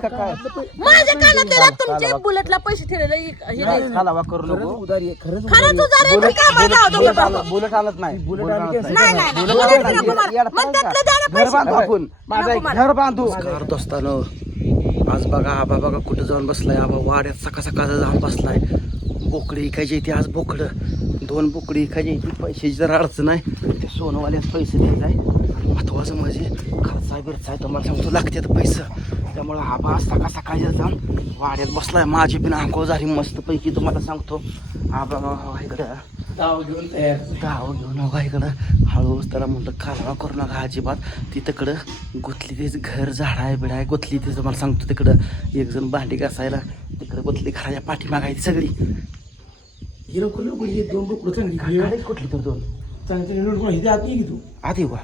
काय? माझ्या कानातले तुमचे बुलेटला पैसे ठेवलेले हे नाही. खालावा करू नको. उधारी आहे खरंच खरंच बुलेट कामाला जाऊ दोघं बुलेट भाऊ. आलं- बुलेट आणत नाही बुलेट आणत नाही, नाही, नाही. बुलेट बुलेट आणत नको नाही. मला. याला मग त्यातलं द्यायला घर पैसे. बांधू आपण. माझा एक नको मला. घर बांधू. कार दोस्तानो. आज बघा आबा बघा कुठं जाऊन बसलाय. आबा वाड्यात सकाळ सकाळ जाऊन बसलाय. बोकडी इकायची ती आज बोकडं. दोन बोकडी इकायची पैशाची जरा अडचण आहे. ते सोनवाल्यात पैसे द्यायचं आहे महत्वाचं म्हणजे खर्चा बिरचा आहे तुम्हाला सांगतो लागतात पैसे. त्यामुळं आबा आज सकाळ सकाळी जाऊन वाड्यात बसलाय. माझी बिन आंघोळ झाली मस्तपैकी तुम्हाला सांगतो. आबा इकडं. दाव घेऊन तयार. गाव घेऊन इकडं. हळूच त्याला म्हणलं कालवा करू नका अजिबात. ती तिकडं गुतली तेच घर झाड आहे बिड आहे गुतली तेच मला सांगतो तिकडं. एक जण भांडी घासायला तिकडं गुतली घराच्या पाठीमागायची सगळी. ही लोक लोक ही दोन बोकडं चांगली. कुठली तर दोन? चांगली आत तू. आधी वा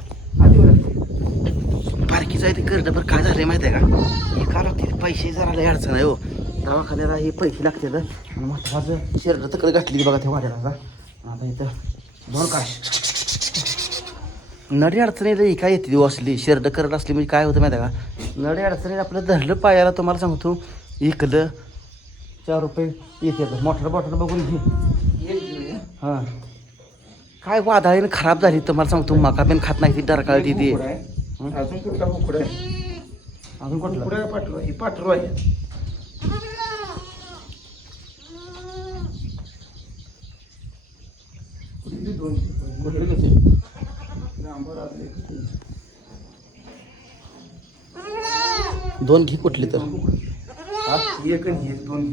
बारकीचं आहे ते करडं बरं काय झालंय माहिती आहे का? हे का लागते पैसे जरा लय अडचण आहे हो. दवाखान्याला हे पैसे लागतात आणि महत्वाचं शर्ट तिकडे घातली बघा त्या वाड्याला आता. इथं दोन काय नडी अडचणीला काय येते दिवस असली? शर्ट करत असली म्हणजे काय होतं माहिती आहे का? नडी अडचणीत आपलं धरलं पायाला तुम्हाला सांगतो. इकलं चार रुपये येते मोटर बॉटल बघून घे. हां. काय वादळीनं खराब झाली तुम्हाला सांगतो मका पण खात नाही ती डरकाळती ती अजून कुठला आहे? अजून कुठलं? बोकड आहे पाठवा ही आहे. दोन? घे कुठली तर. एक दोन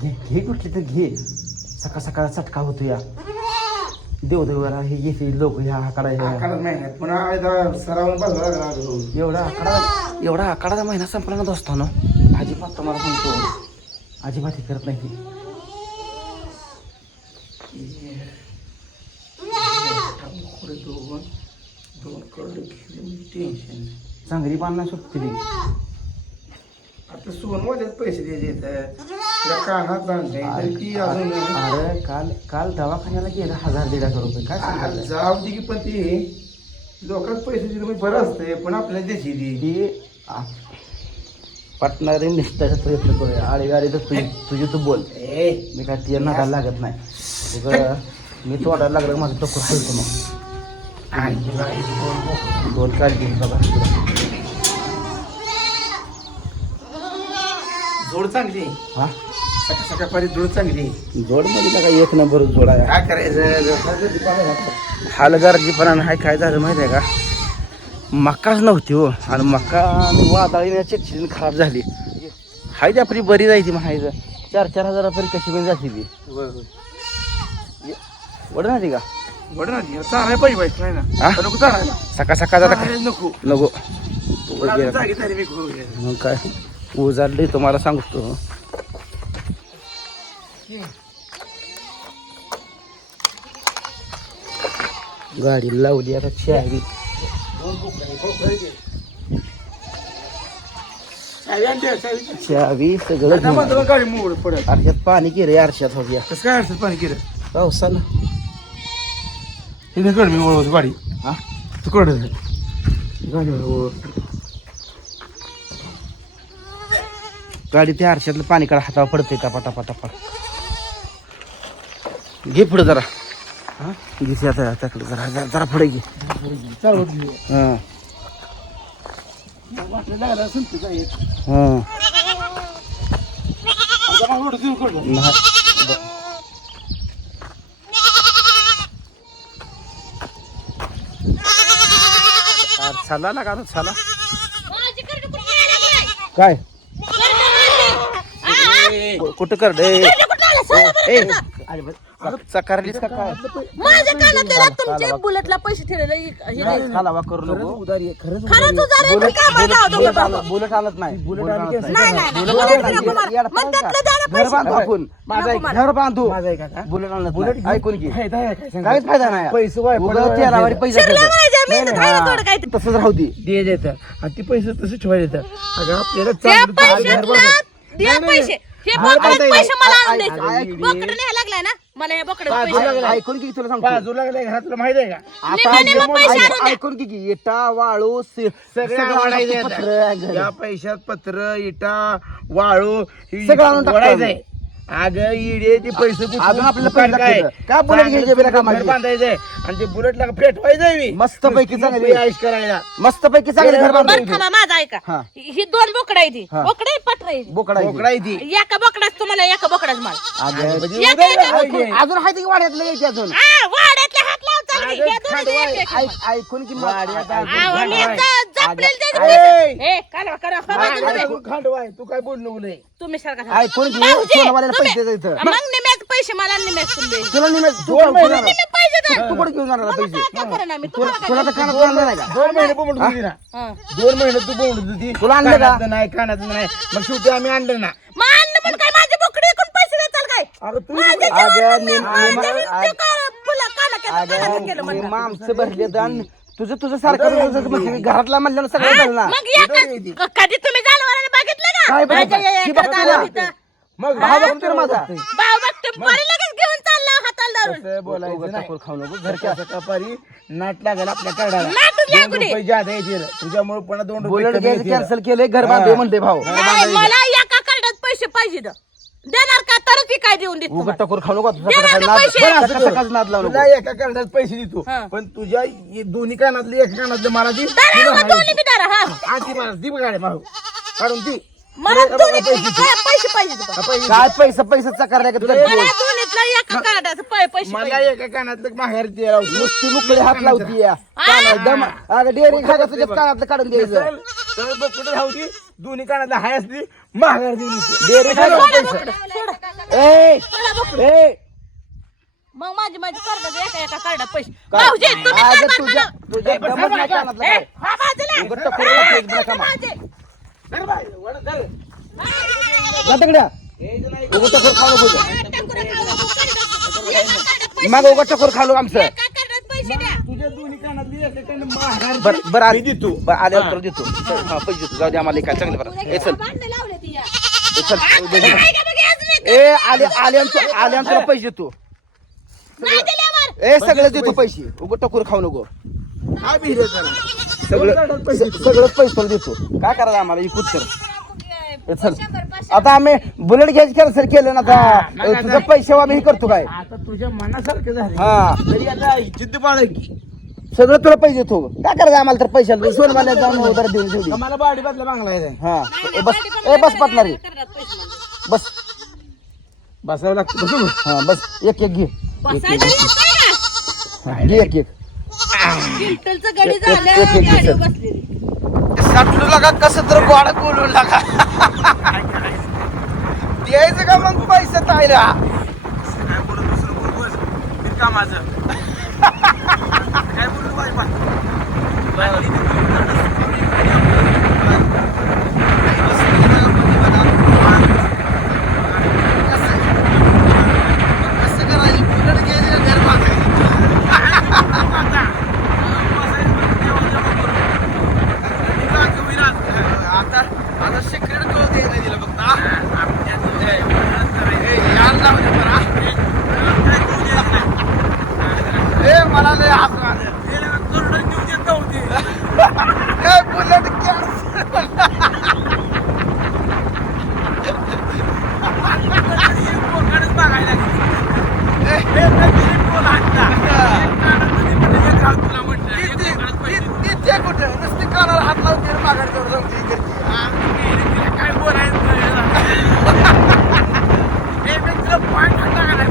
घे घे कुठली तर घे. सकाळ सकाळ चटका होतो या. देव देवाला हे येते लोक ह्या आकडा ह्या आकारात महिन्यात पुन्हा एकदा सरावून. एवढा आकडा एवढा आकडाचा महिना संपला ना दोस्तानो. अजिबात तुम्हाला सांगतो. अजिबात हे करत नाही. ती दोन दोन करोड टेन्शन चांगली बांधणार सुटते ती आता सोनवाल्याच पैसे द्यायचे आहेत. तिला कानात बांधायचं ती अजून अरे काल काल दवाखान्याला गेलं हजार दीड हजार रुपये. काय जाऊ दे की पण ती लोकांच पैसे दिले म्हणजे बरं असतंय पण आपल्याला द्यायची ती. आ- पटणारे निसटायचा प्रयत्न करूया. आळी गाडी तर तुझी तुझी तू बोल. ए मी काय ती नाकाला लागत नाही. उगा मी तोडायला लागलं माझं टोकर ठेवतो मग. बाईची दोन. दोन बघा. जोड चांगली. हा? सकाळ सकाळपारी जोड चांगली. जोडमध्ये का एक नंबर जोड आहे? काय करायचं? हालगारजीपणा हाय काय झालं माहिती आहे का? मक्काच नव्हती हो. आणि मक्का वादळीने चिडचिडीने खराब झाली. हाय ती आपली बरी जायची म्हणायचं. चार चार हजारापर्यंत कशी पण जाते ती. वड का? ना ती. पाहिजे बाईक नाही हा? ना नको चालायला सकाळ सकाळ जाता नको. नको. मग काय? उजाडली तुम्हाला सांगतो. गाडी लावली आता चावी. चावी आणते, चावी. चावी सगळं गाडी मोड पडत अर्ध्यात पाणी केलं आरशात हव्या कसं काय अडचण पाणी केलं? पावसानं. तिथे कळ मी ओळखतो गाडी. हा? तू कळ गाडी त्या आरशातलं पाणी काढा हातावर पडते टपा टपा घे पुढे जरा. हा? घे आता त्याकडे जरा जरा- जरा पुढे घे. हां. हां. छाला लागा ना छाला गेलं? लागलंय? काय? कु- कुठं कर. चकारलीस का काय माझ्या कानातले तुमचे बुलेटला पैसे ठेवलेले हे नाही. खालावा करू नको उधारी आहे खरंच खरंच तुझा रे बुलेट कामाला आणत नाही बुलेट आणत नाही. नाही, नाही, नाही. बुलेट बुलेट आणत नको नाही. मला. याला मग त्यातलं द्यायला घर पैसे. बांधू आपण माझा नको एक मला. घर बांधू माझा आहे का बुलेट आणत बुलेट नाही. ऐकून घे काहीच फायदा नाही पैसे वाय- उगाच पडवायला तेलावारी द्यायचं. पैसे शिरला खर्च. म्हणायचं, थोडं. तसंच राहू दे आणि ते पैसे तसे ठेवायला येतं अगं आपल्याला चांगलं. द्या. पैसे हे पैसे मला आणून द्यायचे बोकडे न्यायला लागलाय ना मला हे बोकडे बाजूला पैसे लागलाय. ऐकून की तुला सांगतो बाजूला लागलाय घरात तुला माहीत आहे का पैसे आणून द्या. ऐकून की की इटा वाळू से- सगळे पत्र आता. घरी. या पैशात पत्र इटा वाळू ही सगळं आणून वळायचंय. अगं इडे ते पैसे कुठून- आपल्याला पैसे काय लागतील. काय बुलेट घ्यायचे बिना कामाचे? घर बांधायचंय आणि ते बुलेटला फेटवायचंय मी मस्त पैकी चांगली. करायला मस्त पैकी चांगले घर बांधून बरं थांबा माझा ऐका हा. ही दोन बोकडं आहे ती हा. बोकडे पटर आहे ती. बोकडा. आहे ती एका बोकडाच तुम्हाला एका बोकडाच मला म्हणजे या काय- अजून आहे की वाड्यातलं यायची अजून हा, वाड्यातले हात लावता अगं, हे खांडवा ऐक- ऐकून की मग- वाड्यात अजून मी पैसे. ए, हा, दे. तू काय बोललो नाही तुम्ही सारखा ऐकून घे, भाऊजी, सोनावाल्याला तुम्ही- पैसे द्यायचं. मग निम्यात पैसे मला निम्यात तुम्ही. तुला तू घेऊन पैसे द्या. तू कुठे घेऊन जाणार तुला तुम्हाला तुला तर काय कानात आणलं नाही का? दोन महिने बोंबलत होती ना. हा. दोन महिने तू बोंबलत होती तुला आणलं का? कानातलं नाही कानातलं नाही. मग शेवटी आम्ही आणलं ना. मग आणलं पण काय? माझे बोकडे विकून पैसे देताल काय? अगं तू अगं, निम- निम- ते काय फुलं काना केलं, कानाचं केलं अगं म्हणलं. मी मामचं भरले दान तुझं तुझं सारखं तुझं म्हणजे घरातला म्हणलं सगळं हा? झालं ना मग कधी तुम्ही जनावरांना बघितलं का? माझ्या या- बघते ना. मग भाव बघतोय ना माझा. भाऊ बघते. बरी लगेच घेऊन चालला हाताला धरून. कसं बोलायचं उगाच नाही. टाकून खाऊ नको. घरच्या कपारी नाट लागेल आपल्या कार्डाला. नाटच दोन लागू दे. रुपये जादा येतील. तुझ्यामुळे पुन्हा दोन बुलेट. कॅन्सल केलंय घर बांधू म्हणते भाऊ. नाही, मला एका कार्डात पैसे पाहिजे देणार का तरच मी काय देऊन देत उगत तुम्हाला. टाकून खाऊ नको तुझा दे ना सकाळ ते नाद- पैसे. सकाळ- नाद लावू तुला नको एका कार्डात पैसे देतो हा. पण तुझ्या ये- दोन्ही कानातले एक कानातले मला दे दारा तुला का दोन्ही बी दारा, हा. हा, ती मला दी बघा भाऊ काढून ती मला दोन्ही पैसे बी- दे. काय पैसे पाहिजे तुम्हाला? काय पैसा पैसा चकार का तुला मला दोन्हीतलं एका कार्डाचं पै- पैसे मला पाहिजे. एका कानातलं माघार दे राव. नुसती मुकडे हात लावती या. कानात दम अगं डेअरी खागा तुझ्या कानातलं काढून द्यायचं बघ कुठे राहू ती दोन्ही कानातला हाय असली माघार दिली. ए मग माझी माझी कार्डाचं एका एका कार्डात पैसे? भाऊजी तुम्ही काय अगं म्हणता तुझ्या ना? तुझ्या दमत नाही कानातलं ए, काय हा बाजूला. उगाच टाकून राहते एक बिना कामा. माझे. धर बाई, वळ, धर. जा तिकड्या उगत टाकून खाऊ नको मग खाऊ आमचं एका कार्डात पैसे द्या तुझ्या दोन्ही कानातली एका कानात माघार बर. बर मी देतो. बरं आल्यावर देतो. हा पैसे देतो. जाऊ दे आम्हाला काय चांगलं बरं. ए चल. ए, चल दे. आले आल्यानंतर आल्यानंतर पैसे देतो. नाही दिल्यावर. ए सगळं देतो पैसे. उगत टाकून खाऊ नको. काय जरा. सगळं सगळं पैसे तुला देतो. काय करायचं आम्हाला? इकूच कर ए, चल. आता आम्ही बुलेट घ्यायची कॅन्सल केलं ना आता. तुझं पैसे आम्ही हे करतो काय? आता तुझ्या मनासारखं झालं. हा. तरी आता जिद्द बाळ की सगळं तुला पैसे देतो काय करायचं आम्हाला तर पैशाला सोनवाल्या जाऊन उधार देऊन ठेवली. मला बाडी बदला बांगला आहे हा. ए, बस. ए बस पाटणारी. बस. बसावं लागतं बसू हा बस. एक एक घे. एक एक क्विंटलचं गडी एक- एक- झालं एक- एक- गाडीवर एक- बसलेली. साठू लागा कसं तर गोड बोलू लागा द्यायचं का मग पैसे तायला काय दुसरं इतका माझं काय बोलू बाई बा आता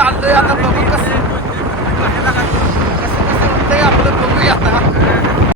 चालतोय आता बघू कसं आपलं बघूया आता